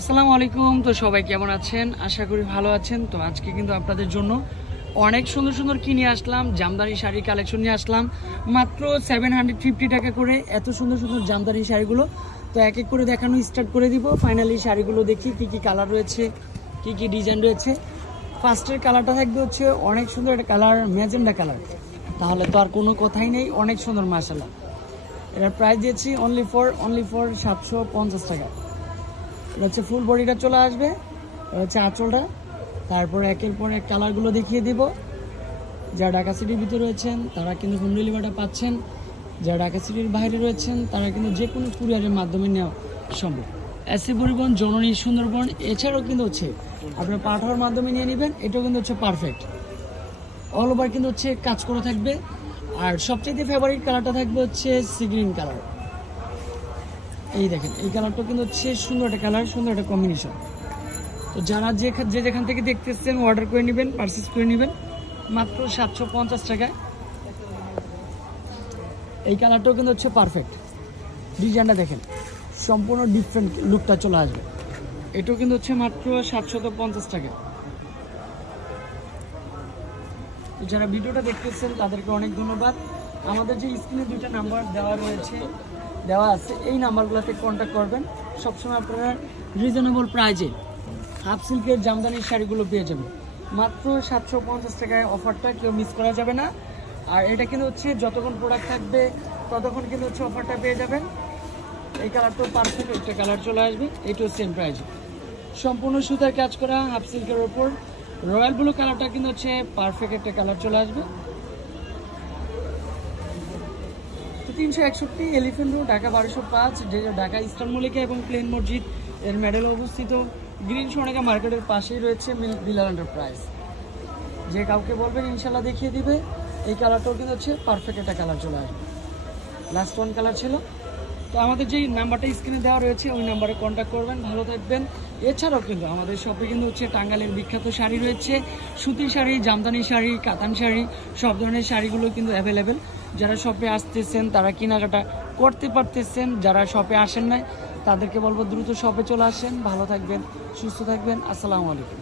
আসসালামু আলাইকুম। তো সবাই কেমন আছেন? আশা করি ভালো আছেন। তো আজকে কিন্তু আপনাদের জন্য অনেক সুন্দর সুন্দর কিনে আসলাম, জামদানি শাড়ি কালেকশন নিয়ে আসলাম মাত্র 750 টাকা করে। এত সুন্দর সুন্দর জামদানি শাড়িগুলো তো এক এক করে দেখানো স্টার্ট করে দিব। ফাইনালি শাড়িগুলো দেখি কি কি কালার রয়েছে, কি কি ডিজাইন রয়েছে। ফার্স্টের কালারটা থাকবে হচ্ছে অনেক সুন্দর একটা কালার, ম্যাজেন্ডা কালার। তাহলে তো আর কোনো কথাই নেই, অনেক সুন্দর মাশাআল্লাহ। এটার প্রাইস দিয়েছি অনলি ফর 750 টাকা। এটা হচ্ছে ফুল বডিটা চলে আসবে, এটা হচ্ছে আঁচলটা। তারপর একের পর এক কালারগুলো দেখিয়ে দিব। যারা ঢাকা সিটির ভিতরে রয়েছেন তারা কিন্তু হোম ডেলিভারিটা পাচ্ছেন, যারা ঢাকা সিটির বাইরে রয়েছেন তারা কিন্তু যে কোনো কুরিয়ারের মাধ্যমে নেওয়া সম্ভব। এসি পরিবহন, জননী, সুন্দরবন, এছাড়াও কিন্তু হচ্ছে আপনার পাঠাওয়ার মাধ্যমে নিয়ে নেবেন। এটাও কিন্তু হচ্ছে পারফেক্ট, অল ওভার কিন্তু হচ্ছে কাজ করা থাকবে। আর সবচেয়ে ফেভারিট কালারটা থাকবে হচ্ছে সি গ্রিন কালার। এই দেখেন, এই কালারটা কিন্তু হচ্ছে সুন্দর একটা কালার, সুন্দর একটা কম্বিনেশন। তো যারা যেখান থেকে দেখতেছেন অর্ডার করে নেবেন, পারচেস করে নেবেন মাত্র 750 টাকায়। এই কালারটাও কিন্তু হচ্ছে পারফেক্ট। ডিজাইনটা দেখেন, সম্পূর্ণ ডিফারেন্ট লুকটা চলে আসবে। এটাও কিন্তু হচ্ছে মাত্র 750 টাকা। তো যারা ভিডিওটা দেখতেছেন তাদেরকে অনেক ধন্যবাদ। আমাদের যে স্ক্রিনে দুইটা নাম্বার দেওয়া আছে, এই নাম্বারগুলোতে কন্ট্যাক্ট করবেন। সবসময় আপনারা রিজনেবল প্রাইজে হাফ সিল্কের জামদানির শাড়িগুলো পেয়ে যাবেন মাত্র 750 টাকায়। অফারটা কেউ মিস করা যাবে না। আর এটা কিন্তু হচ্ছে যতক্ষণ প্রোডাক্ট থাকবে ততক্ষণ কিন্তু হচ্ছে অফারটা পেয়ে যাবেন। এই কালারটাও পারফেক্ট একটা কালার চলে আসবে, এটাও সেম প্রাইজে। সম্পূর্ণ সুতার কাজ করা হাফ সিল্কের ওপর রয়্যাল ব্লু কালারটা কিন্তু হচ্ছে পারফেক্ট একটা কালার চলে আসবে। 361 elephant road, Dhaka 1205, Dhaka eastern Mallika এবং প্লেন মসজিদ এর মেডেল অবস্থিত। গ্রিন সোনাকা মার্কেটের পাশেই রয়েছে মিল্ক বিলাল এন্টারপ্রাইজ। যে কাউকে বলবেন ইনশাল্লাহ দেখিয়ে দিবে। এই কালারটাও কিন্তু হচ্ছে পারফেক্ট একটা কালার চলে আসবে। লাস্ট ওয়ান কালার ছিল। তো আমাদের যেই নাম্বারটা স্ক্রিনে দেওয়া রয়েছে ওই নাম্বারে কন্ট্যাক্ট করবেন, ভালো থাকবেন। এছাড়াও কিন্তু আমাদের শপে কিন্তু হচ্ছে টাঙ্গাইলের বিখ্যাত শাড়ি রয়েছে, সুতির শাড়ি, জামদানি শাড়ি, কাতান শাড়ি, সব ধরনের শাড়িগুলো কিন্তু অ্যাভেলেবেল। যারা শপে আসতেছেন তারা কেনাকাটা করতে পারতেছেন, যারা শপে আসেন নাই তাদেরকে বলবো দ্রুত শপে চলে আসেন। ভালো থাকবেন, সুস্থ থাকবেন। আসসালামু আলাইকুম।